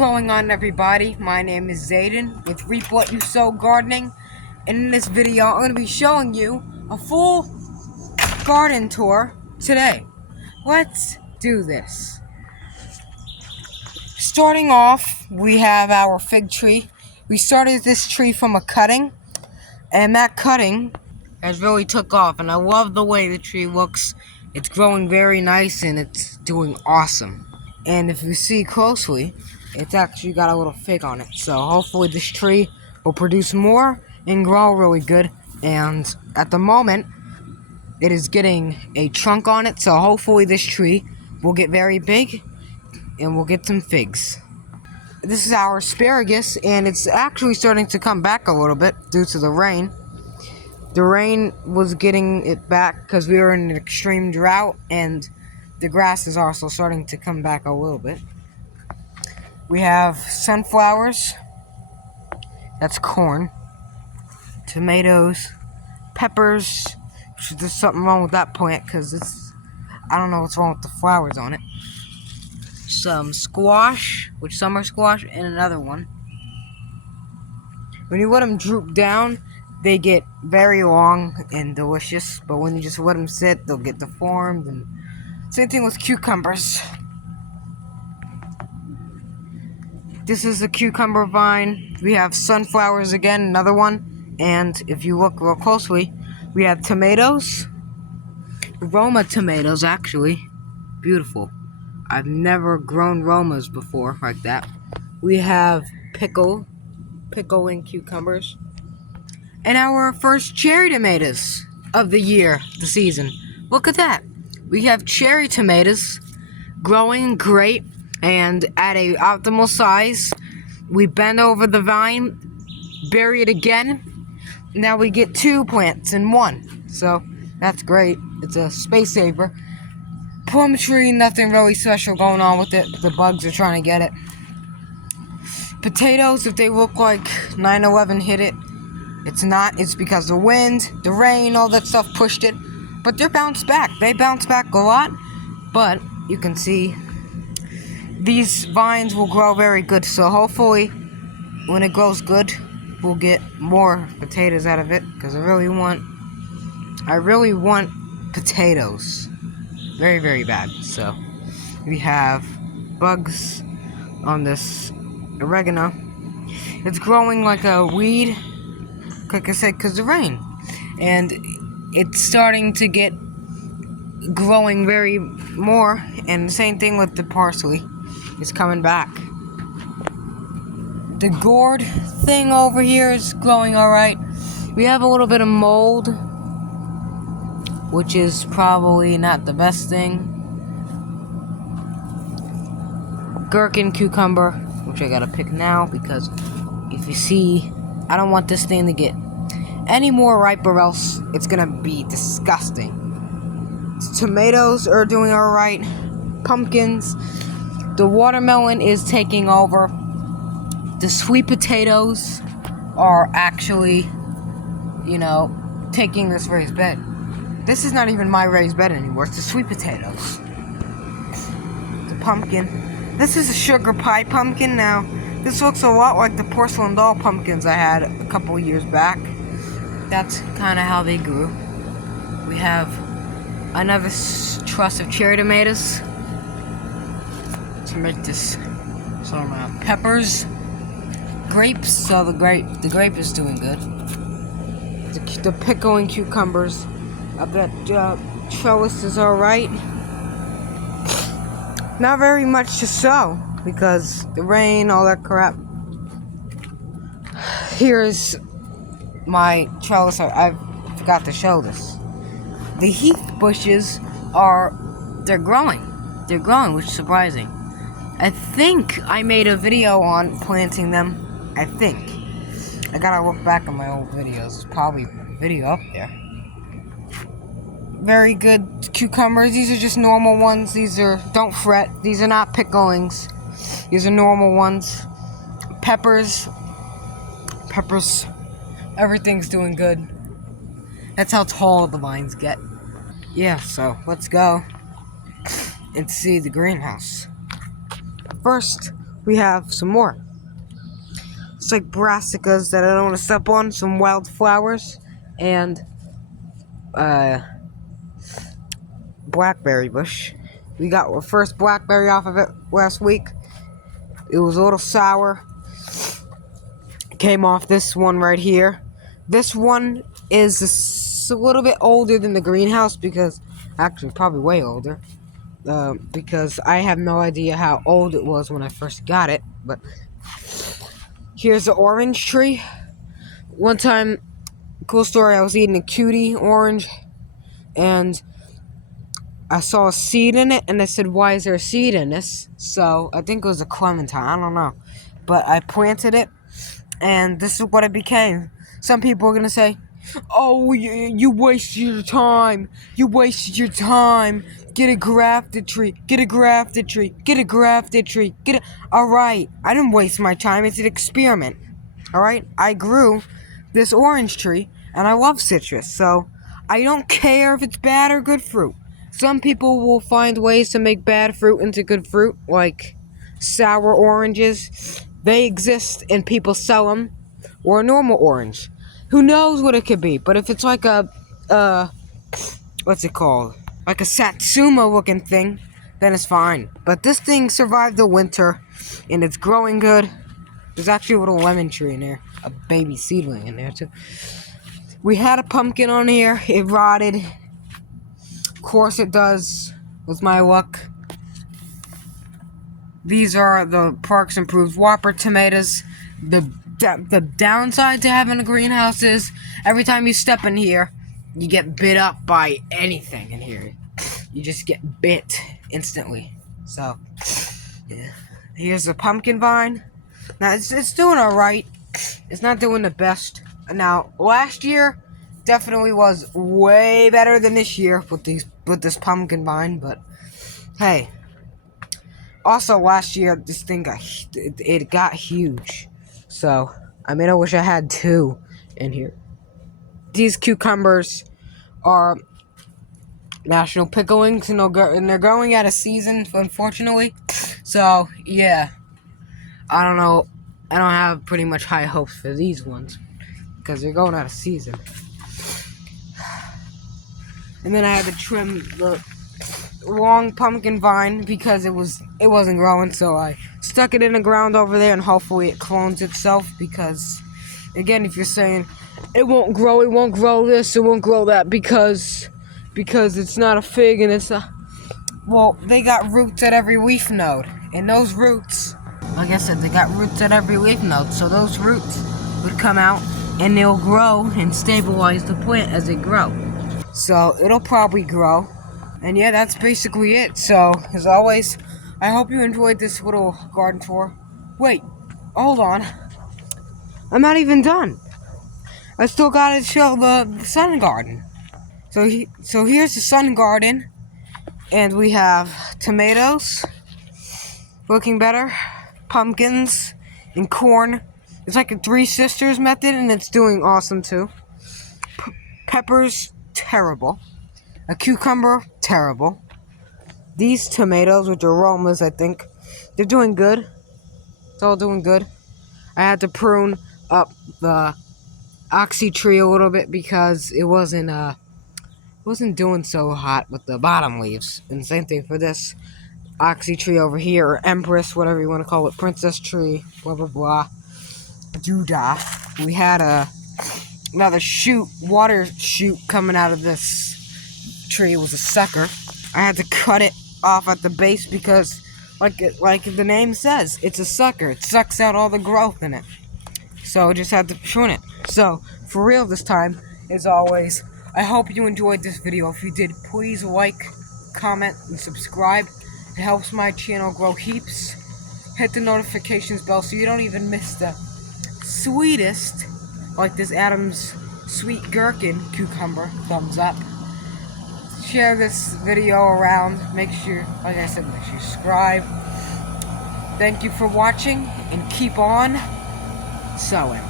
going on, everybody? My name is Zayden with Reap What You Sow Gardening, and in this video I'm going to be showing you a full garden tour today. Let's do this. Starting off, we have our fig tree. We started this tree from a cutting, and that cutting has really took off, and I love the way the tree looks. It's growing very nice and it's doing awesome. And if you see closely, it's actually got a little fig on it. So hopefully this tree will produce more and grow really good. And at the moment, it is getting a trunk on it. So hopefully this tree will get very big and we'll get some figs. This is our asparagus, and it's actually starting to come back a little bit due to the rain. The rain was getting it back because we were in an extreme drought, and the grass is also starting to come back a little bit. We have sunflowers, that's corn, tomatoes, peppers, there's something wrong with that plant because I don't know what's wrong with the flowers on it. Some squash, which summer squash, and another one. When you let them droop down, they get very long and delicious, but when you just let them sit, they'll get deformed. And same thing with cucumbers. This is a cucumber vine. We have sunflowers again, another one. And if you look real closely, we have tomatoes. Roma tomatoes, actually. Beautiful. I've never grown Romas before like that. We have pickling cucumbers. And our first cherry tomatoes of the year, the season. Look at that. We have cherry tomatoes growing great and at a optimal size. We bend over the vine, bury it again. Now we get 2 plants in one. So that's great. It's a space saver. Plum tree, nothing really special going on with it. The bugs are trying to get it. Potatoes, if they look like 9/11 hit it, it's not. It's because the wind, the rain, all that stuff pushed it. But they're bounced back. They bounce back a lot. But you can see these vines will grow very good. So hopefully when it grows good, we'll get more potatoes out of it. Because I really want potatoes. Very, very bad. So we have bugs on this oregano. It's growing like a weed, like I said, because of the rain. And it's starting to get growing very more. And the same thing with the parsley. It's coming back. The gourd thing over here is growing alright. We have a little bit of mold, which is probably not the best thing. Gherkin cucumber, which I gotta pick now because if you see, I don't want this thing to get any more ripe or else it's gonna be disgusting. Tomatoes are doing alright. Pumpkins. The watermelon is taking over. The sweet potatoes are actually, taking this raised bed. This is not even my raised bed anymore. It's the sweet potatoes. The pumpkin. This is a sugar pie pumpkin now. This looks a lot like the porcelain doll pumpkins I had a couple years back. That's kind of how they grew. We have another truss of cherry tomatoes to make this. Some peppers, grapes. So the grape is doing good. The pickling cucumbers. I bet trellis is alright. Not very much to sow because the rain, all that crap. Here's my trellis. I forgot to show this. The heath bushes they're growing. They're growing, which is surprising. I think I made a video on planting them. I think. I gotta look back at my old videos. There's probably a video up there. Very good cucumbers. These are just normal ones. Don't fret. These are not picklings. These are normal ones. Peppers. Everything's doing good. That's how tall the vines get. Yeah, so let's go and see the greenhouse. First, we have some more. It's like brassicas that I don't want to step on, some wildflowers, and blackberry bush. We got our first blackberry off of it last week. It was a little sour. Came off this one right here. This one is a little bit older than the greenhouse, because actually probably way older. Because I have no idea how old it was when I first got it. But here's the orange tree. One time, cool story, I was eating a cutie orange, and I saw a seed in it, and I said, why is there a seed in this? So, I think it was a clementine, I don't know. But I planted it, and this is what it became. Some people are going to say, oh, you wasted your time. You wasted your time. Get a grafted tree. Get a grafted tree. Get a grafted tree. Alright, I didn't waste my time. It's an experiment. Alright, I grew this orange tree, and I love citrus, so I don't care if it's bad or good fruit. Some people will find ways to make bad fruit into good fruit, like sour oranges. They exist and people sell them. Or a normal orange. Who knows what it could be, but if it's like a, what's it called? Like a Satsuma looking thing, then it's fine. But this thing survived the winter, and it's growing good. There's actually a little lemon tree in there. A baby seedling in there, too. We had a pumpkin on here. It rotted. Of course it does. With my luck. These are the Parks Improved Whopper tomatoes. The downside to having a greenhouse is every time you step in here, you get bit up by anything in here. You just get bit instantly. So, yeah. Here's the pumpkin vine. Now, it's doing alright. It's not doing the best. Now, last year definitely was way better than this year with this pumpkin vine, but hey. Also, last year, this thing got huge. So, I mean, I wish I had two in here. These cucumbers are national picklings, and they're going out of season, unfortunately. So, yeah. I don't know. I don't have pretty much high hopes for these ones, because they're going out of season. And then I had to trim the long pumpkin vine because it wasn't growing, so I stuck it in the ground over there, and hopefully it clones itself, because again, if you're saying it won't grow this, it won't grow that because it's not a fig, and it's well, they got roots at every leaf node, and those roots, like I said, they got roots at every leaf node, so those roots would come out and they'll grow and stabilize the plant as they grow. So it'll probably grow. And yeah, that's basically it. So, as always, I hope you enjoyed this little garden tour. Wait, hold on. I'm not even done. I still gotta show the sun garden. So here's the sun garden. And we have tomatoes, looking better, pumpkins, and corn. It's like a Three Sisters method, and it's doing awesome too. Peppers, terrible. A cucumber, terrible. These tomatoes, which are aromas, I think, they're doing good. It's all doing good. I had to prune up the oxy tree a little bit because it wasn't doing so hot with the bottom leaves. And same thing for this oxy tree over here, or empress, whatever you want to call it, princess tree, blah blah blah. Judah. We had another water shoot coming out of this tree. It was a sucker. I had to cut it off at the base because, like the name says, it's a sucker. It sucks out all the growth in it. So I just had to prune it. So, for real this time, as always, I hope you enjoyed this video. If you did, please like, comment, and subscribe. It helps my channel grow heaps. Hit the notifications bell so you don't even miss the sweetest, like this Adam's sweet gherkin cucumber. Thumbs up. Share this video around. Make sure, like I said, make sure you subscribe. Thank you for watching, and keep on sowing.